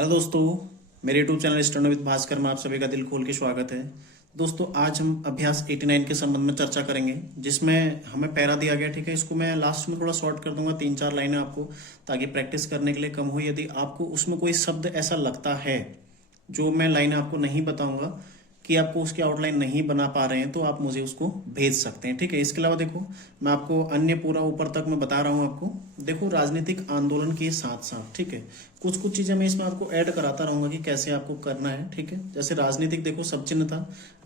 Hello दोस्तों, मेरे YouTube channel stand with Bhaskar में आप सभी का दिल खोल के स्वागत है। दोस्तों, आज हम अभ्यास 89 के संबंध में चर्चा करेंगे, जिसमें हमें पैरा दिया गया। ठीक है, इसको मैं लास्ट में थोड़ा शॉर्ट कर दूंगा, 3-4 लाइनें आपको, ताकि प्रैक्टिस करने के लिए कम हो। यदि आपको उसमें कोई शब्द ऐसा लगता है जो मैं लाइन आपको नहीं बताऊंगा कि आपको उसकी आउटलाइन नहीं बना पा रहे हैं, तो आप मुझे उसको भेज सकते हैं। ठीक है, इसके अलावा देखो, मैं आपको अन्य पूरा ऊपर तक मैं बता रहा हूँ आपको। देखो, राजनीतिक आंदोलन के साथ साथ, ठीक है, कुछ कुछ चीजें मैं इसमें आपको ऐड कराता रहूंगा कि कैसे आपको करना है। ठीक है, जैसे राजनीतिक, देखो सब चिन्ह था,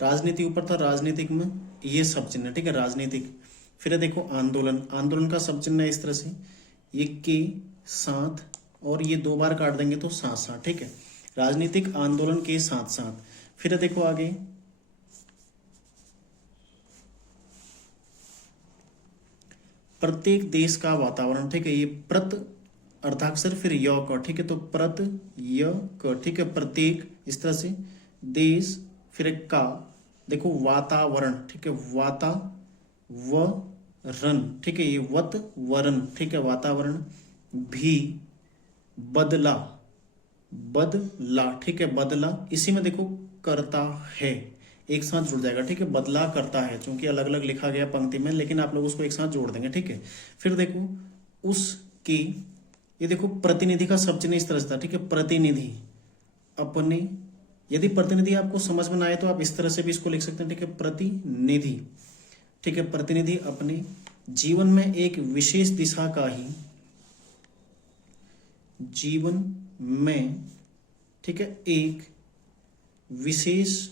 राजनीति ऊपर था, राजनीतिक में ये सब चिन्ह। ठीक है, राजनीतिक। फिर देखो आंदोलन, आंदोलन का सब चिन्ह है इस तरह से, ये के साथ, और ये 2 बार काट देंगे तो साथ साथ। ठीक है, राजनीतिक आंदोलन के साथ साथ। फिर देखो आगे, प्रत्येक देश का वातावरण। ठीक है, ये प्रत अर्थाक्षर फिर य क। ठीक है, तो प्रत य क। ठीक है, प्रत्येक इस तरह से, देश फिर एक का। देखो वातावरण, ठीक है, वाता व रन। ठीक है, ये वत वरन। ठीक है, वातावरण भी बदला, बदला। ठीक है, बदला, इसी में देखो करता है, एक साथ जुड़ जाएगा। ठीक है, बदला करता है, क्योंकि अलग अलग लिखा गया पंक्ति में, लेकिन आप लोग उसको एक साथ जोड़ देंगे। ठीक है, फिर देखो उसकी, ये देखो प्रतिनिधि का सब चिन्ह इस तरह से था। ठीक है, प्रतिनिधि अपने, यदि प्रतिनिधि आपको समझ में ना आए तो आप इस तरह से भी इसको लिख सकते हैं। ठीक है, प्रतिनिधि। ठीक है, प्रतिनिधि अपने जीवन में एक विशेष दिशा का ही, जीवन में, ठीक है, एक विशेष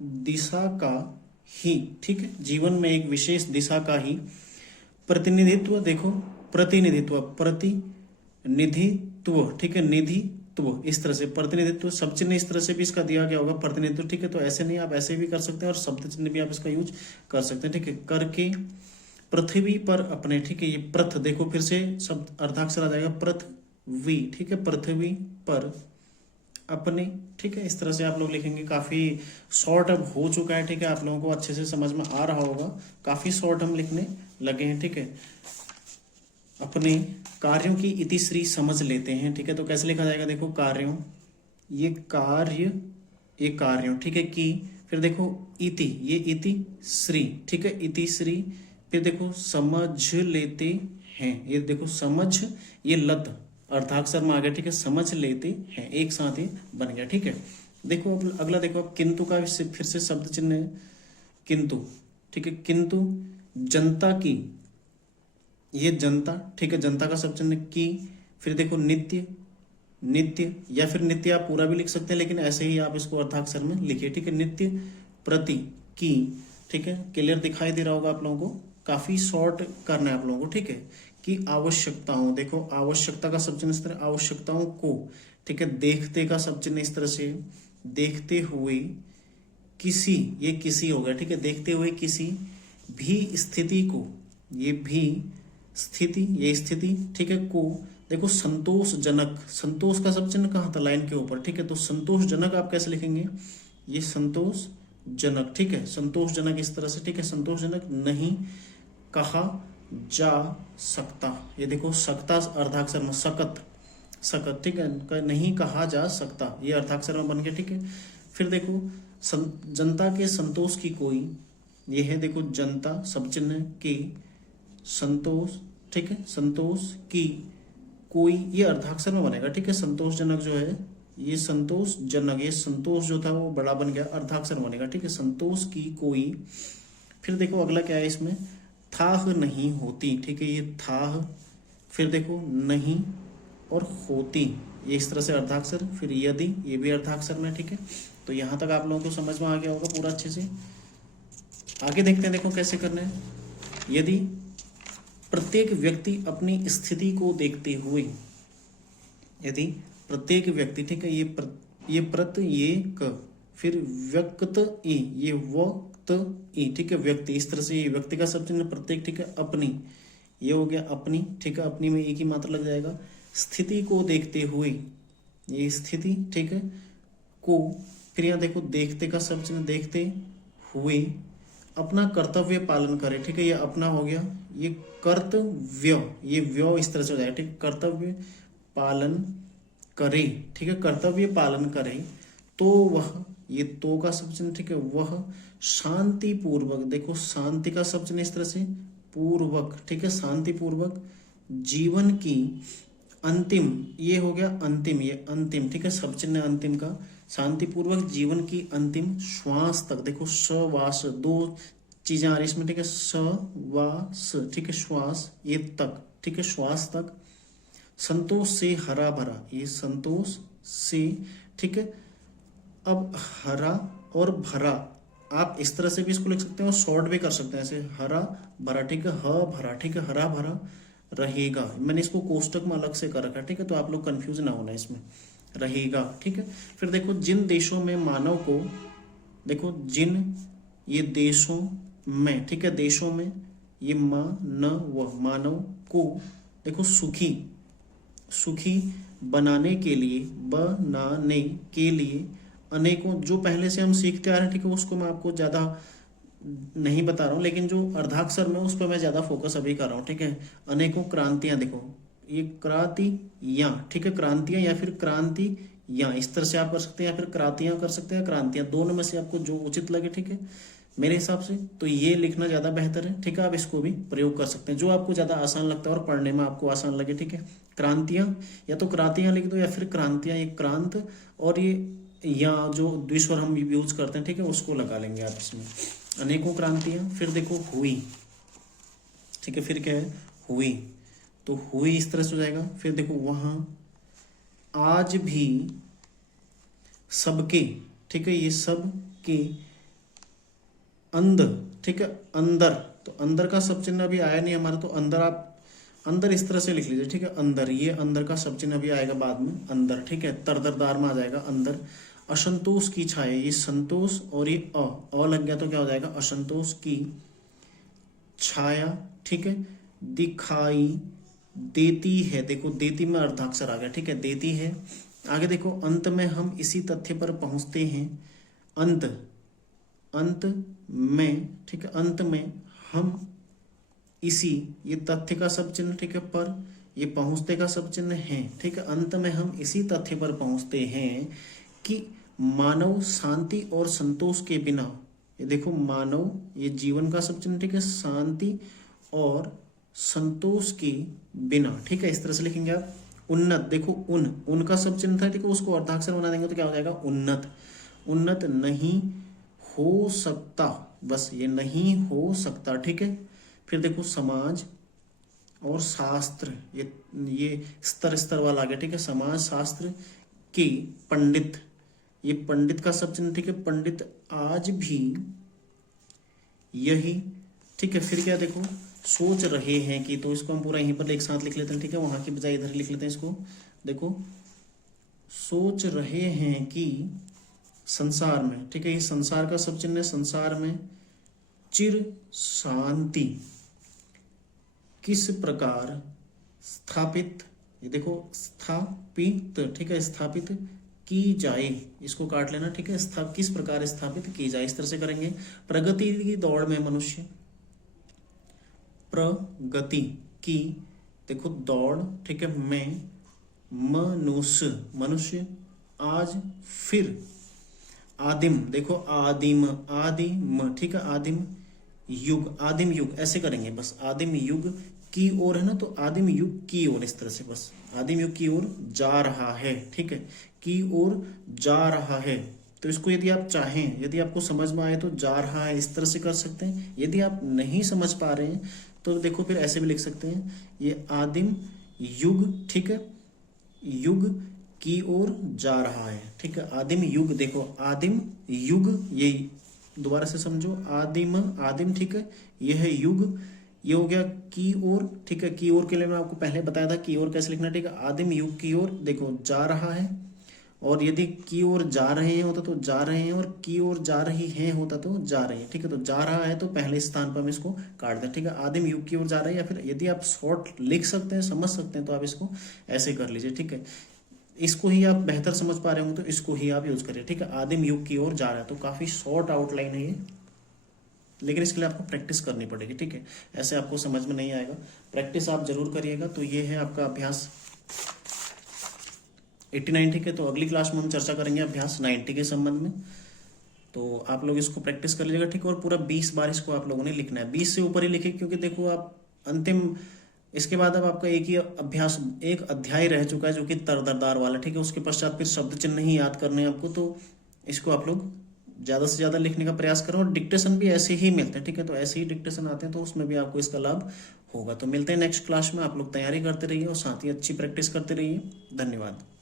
दिशा का ही, ठीक है, जीवन में एक विशेष दिशा का ही प्रतिनिधित्व। देखो प्रतिनिधित्व, प्रतिनिधित्व। ठीक है, निधित्व, इस तरह से प्रतिनिधित्व, सब चिन्ह इस तरह से भी इसका दिया गया होगा, प्रतिनिधित्व। ठीक है, तो ऐसे नहीं, आप ऐसे भी कर सकते हैं, और शब्द चिन्ह भी आप इसका यूज कर सकते हैं। ठीक है, करके पृथ्वी पर अपने। ठीक है, ये प्रथ, देखो फिर से शब्द अर्थाक्षर आ जाएगा, पृथ्वी। ठीक है, पृथ्वी पर अपने। ठीक है, इस तरह से आप लोग लिखेंगे। काफी शॉर्ट अब हो चुका है। ठीक है, आप लोगों को अच्छे से समझ में आ रहा होगा, काफी शॉर्ट हम लिखने लगे हैं। ठीक है, अपने कार्यों की इतिश्री समझ लेते हैं। ठीक है, तो कैसे लिखा जाएगा, देखो कार्यों, ये कार्य, ये कार्यों। ठीक है, की, फिर देखो इति, ये इति श्री। ठीक है, इति श्री। फिर देखो समझ लेते हैं, ये देखो समझ, ये लत अर्थाक्षर में आ गया। ठीक है, समझ लेते हैं, एक साथ ही बन गया। ठीक है, देखो अब अगला देखो, अब किंतु का फिर से शब्द चिन्ह है, किंतु। ठीक है, किंतु जनता की, ये जनता। ठीक है, जनता का शब्द चिन्ह की। फिर देखो नित्य, नित्य, या फिर नित्य आप पूरा भी लिख सकते हैं, लेकिन ऐसे ही आप इसको अर्थाक्षर में लिखिए। ठीक है, नित्य प्रति की। ठीक है, क्लियर दिखाई दे रहा होगा आप लोगों को, काफी शॉर्ट करना है आप लोगों को। ठीक है, कि आवश्यकताओं, देखो आवश्यकता का सब चिन्ह इस तरह, आवश्यकताओं को। ठीक है, देखते का सब चिन्ह इस तरह से, देखते हुए किसी, ये किसी हो गया। ठीक है, देखते हुए किसी भी स्थिति को, ये भी स्थिति, ये स्थिति। ठीक है, को देखो संतोषजनक, संतोष का सब चिन्ह कहाँ था, लाइन के ऊपर। ठीक है, तो संतोषजनक आप कैसे लिखेंगे, ये संतोषजनक। ठीक है, संतोषजनक इस तरह से। ठीक है, संतोषजनक नहीं कहा जा सकता, ये देखो सकता अर्धाक्षर में, सकत, सकत। ठीक है, नहीं कहा जा सकता, ये अर्धाक्षर में बन गया। ठीक है, फिर देखो जनता के संतोष की कोई, ये है देखो जनता सब चिन्ह की, संतोष। ठीक है, संतोष की कोई, ये अर्धाक्षर में बनेगा। ठीक है, संतोषजनक जो है, ये संतोषजनक, ये संतोष जो था वो बड़ा बन गया, अर्धाक्षर बनेगा। ठीक है, संतोष की कोई। फिर देखो अगला क्या है इसमें, थाह नहीं होती। ठीक है, ये थाह, फिर देखो नहीं और होती, ये इस तरह से अर्धाक्षर। फिर यदि, ये भी अर्धाक्षर में। ठीक है, तो यहां तक आप लोगों को समझ में आ गया होगा पूरा अच्छे से। आगे देखते हैं, देखो कैसे करना है। यदि प्रत्येक व्यक्ति अपनी स्थिति को देखते हुए, यदि प्रत्येक व्यक्ति। ठीक है, ये प्रत, ये क, फिर व्यक्त ई, ये वक्त ई। ठीक है, व्यक्ति इस तरह से, ये व्यक्ति का सब चिन्ह प्रत्येक। ठीक है, अपनी, ये हो गया अपनी। ठीक है, अपनी में एक ही मात्रा लग जाएगा। स्थिति को देखते हुए, ये स्थिति। ठीक है, को, फिर यहाँ देखो देखते का सब चिन्ह, देखते हुए अपना कर्तव्य पालन करे। ठीक है, ये अपना हो गया, ये कर्तव्य, ये व्य इस तरह से हो जाएगा। ठीक, कर्तव्य पालन करे, ठीक है, कर्तव्य पालन करे, तो वह, ये तो का सब चिन्ह, ठीक है, वह शांति पूर्वक, देखो शांति का सब चिन्ह इस तरह से, पूर्वक, ठीक है, शांति पूर्वक जीवन की अंतिम, ये हो गया अंतिम, ये अंतिम, ठीक है, सब चिन्ह अंतिम का, शांति पूर्वक जीवन की अंतिम श्वास तक, देखो श्वास, दो चीजें आ रही इसमें, ठीक है, श्वास, ठीक है, श्वास, ये तक, ठीक है, श्वास तक संतोष से हरा भरा, ये संतोष से, ठीक है। अब हरा और भरा आप इस तरह से भी इसको लिख सकते हैं और शॉर्ट भी कर सकते हैं, ऐसे हरा भरा, ठीक है, ह भरा, ठीक है, हरा भरा रहेगा। मैंने इसको कोष्टक में अलग से कर रखा है, ठीक है, तो आप लोग कंफ्यूज ना होना इसमें, रहेगा, ठीक है। फिर देखो जिन देशों में मानव को, देखो जिन, ये देशों में, ठीक है, देशों में, ये मानव, मानव को, देखो सुखी, सुखी बनाने के लिए, बनाने के लिए अनेकों, जो पहले से हम सीखते आ रहे हैं, ठीक है, उसको मैं आपको ज्यादा नहीं बता रहा हूँ, लेकिन जो अर्धाक्षर में उस पर मैं ज्यादा फोकस अभी कर रहा हूँ, ठीक है। अनेकों क्रांतियां, देखो ये क्रांतियां, ठीक है, क्रांतियां या फिर क्रांतियां, इस तरह से आप कर सकते हैं, या फिर क्रांतियां कर सकते हैं, क्रांतियां, दोनों में से आपको जो उचित लगे, ठीक है, मेरे हिसाब से तो ये लिखना ज्यादा बेहतर है, ठीक है। आप इसको भी प्रयोग कर सकते हैं जो आपको ज्यादा आसान लगता है और पढ़ने में आपको आसान लगे, ठीक है। क्रांतियां, या तो क्रांतियां लिख दो, या फिर क्रांतियां, ये क्रांत, और ये या जो द्विस्वर हम यूज करते हैं, ठीक है, उसको लगा लेंगे आप इसमें, अनेकों क्रांतियां। फिर देखो हुई, ठीक है, फिर क्या है, हुई, तो हुई इस तरह से हो जाएगा। फिर देखो वहां आज भी सबके, ठीक है, ये सब के अंदर, ठीक है, अंदर, तो अंदर का सब चिन्ह अभी आया नहीं हमारा, तो अंदर आप अंदर इस तरह से लिख लीजिए, ठीक है, अंदर, ये अंदर का सब चिन्ह अभी आएगा बाद में, अंदर, ठीक है, तरदरदार में आ जाएगा अंदर। असंतोष की छाया, ये संतोष और ये अ लग गया तो क्या हो जाएगा, असंतोष की छाया, ठीक है, दिखाई देती है, देखो देती में अर्धाक्षर आ गया, ठीक है, देती है। आगे देखो अंत में हम इसी तथ्य पर पहुंचते हैं, अंत, अंत में, ठीक है, अंत में हम इसी, ये तथ्य का सब चिन्ह, ठीक है, पर, ये पहुंचते का सब चिन्ह है, ठीक है, अंत में हम इसी तथ्य पर पहुंचते हैं कि मानव शांति और संतोष के बिना, ये देखो मानव, ये जीवन का सब चिन्ह, ठीक है, शांति और संतोष के बिना, ठीक है, इस तरह से लिखेंगे आप। उन्नत, देखो उनका सब चिन्ह था, ठीक है, उसको अर्धाक्षर बना देंगे तो क्या हो जाएगा, उन्नत, उन्नत नहीं हो सकता, बस ये नहीं हो सकता, ठीक है। फिर देखो समाज और शास्त्र, ये स्तर स्तर वाला आ गया, ठीक है, समाज शास्त्र के पंडित, ये पंडित का सब चिन्ह, ठीक है, पंडित आज भी यही, ठीक है। फिर क्या देखो सोच रहे हैं कि, तो इसको हम पूरा यहीं पर एक साथ लिख लेते हैं, ठीक है, वहां की बजाय इधर लिख लेते हैं इसको। देखो सोच रहे हैं कि संसार में, ठीक है, ये संसार का सब चिन्ह है, संसार में चिर शांति किस प्रकार स्थापित, ये देखो स्थापित, ठीक है, स्थापित की जाए, इसको काट लेना, ठीक है, किस प्रकार स्थापित की जाए, इस तरह से करेंगे। प्रगति की दौड़ में मनुष्य, प्रगति की, देखो दौड़, ठीक है, में मनुष्य आज फिर आदिम, देखो आदिम, आदिम, ठीक है, आदिम युग, आदिम युग ऐसे करेंगे बस, आदिम युग की ओर है ना, तो आदिम युग की ओर, इस तरह से बस आदिम युग की ओर जा रहा है, ठीक है, की ओर जा रहा है। तो इसको यदि आप चाहें, यदि आपको समझ में आए तो जा रहा है इस तरह से कर सकते हैं, यदि आप नहीं समझ पा रहे हैं तो देखो फिर ऐसे भी लिख सकते हैं, ये आदिम युग, ठीक है, युग की ओर जा रहा है, ठीक है, आदिम युग, देखो आदिम युग, ये दोबारा से समझो, आदिम, आदिम, ठीक है, यह युग, ये हो गया की ओर, ठीक है, की ओर के लिए मैं आपको पहले बताया था की ओर कैसे लिखना, ठीक है, आदिम युग की ओर, देखो जा रहा है, और यदि की ओर जा रहे हैं होता तो जा रहे हैं, और की ओर जा रही है होता तो जा रही है, ठीक है, तो जा रहा है तो पहले स्थान पर हम इसको काट दें, ठीक है, आदिम युग की ओर जा रहा है, या फिर यदि आप शॉर्ट लिख सकते हैं, समझ सकते हैं तो आप इसको ऐसे कर लीजिए, ठीक है, इसको ही आप बेहतर समझ पा रहे होंगे तो इसको ही आप यूज करिए, ठीक है, आदिम युग की ओर जा रहा है, तो काफी शॉर्ट आउटलाइन है ये, लेकिन इसके लिए आपको प्रैक्टिस करनी पड़ेगी, ठीक है, ऐसे आपको समझ में नहीं आएगा, प्रैक्टिस आप जरूर करिएगा। तो ये है आपका अभ्यास 89, ठीक है। तो अगली क्लास में हम चर्चा करेंगे अभ्यास 90 के संबंध में। तो आप लोग इसको प्रैक्टिस कर लीजिएगा, ठीक है। और पूरा 20 बार इसको आप लोगों ने लिखना है, 20 से ऊपर ही लिखे, क्योंकि देखो आप अंतिम, इसके बाद अब आपका एक ही अभ्यास, एक अध्याय रह चुका है जो कि तरदरदार वाला, ठीक है। उसके पश्चात फिर शब्द चिन्ह ही याद करने हैं आपको, तो इसको आप लोग ज़्यादा से ज़्यादा लिखने का प्रयास करो। और डिक्टेशन भी ऐसे ही मिलते हैं, ठीक है। तो ऐसे ही डिक्टेशन आते हैं, तो उसमें भी आपको इसका लाभ होगा। तो मिलते हैं नेक्स्ट क्लास में, आप लोग तैयारी करते रहिए और साथ ही अच्छी प्रैक्टिस करते रहिए। धन्यवाद।